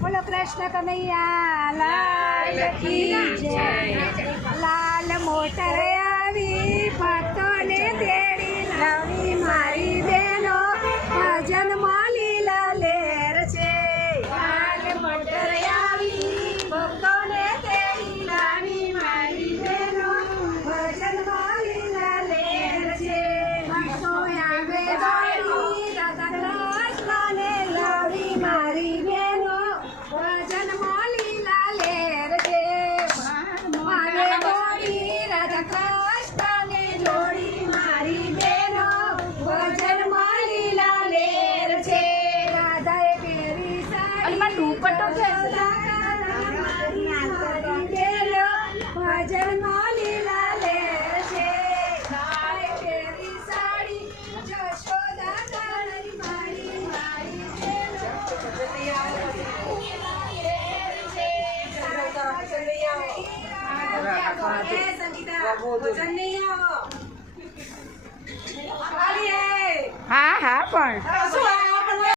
બોલો કૃષ્ણ કનૈયા લાલ કી જય। લાલ મોટર આવી ભક્તોને તેડી લાવી મારી બહેનો ભજનમાં લીલા લેર છે। લાલ મોટર આવી ભક્તોને તેડી લાવી મારી બહેનો ભજનમાં લીલા લેર છે। ભક્તો આવે દોડી રાધા કૃષ્ણને લાવી મારી બહેનો ભજનમાં લીલા લેર છે। મારે દોડી રાધા કૃષ્ણને જોડી મારી બહેનો ભજનમાં લીલા લેર છે। રાધાએ પહેરી સાડી દુપટ્ટો ભજનમાં લીલા લેર છે। રાધાએ પહેરી સાડી જશોદા કાળી મારી મારી બહેનો હા હા પણ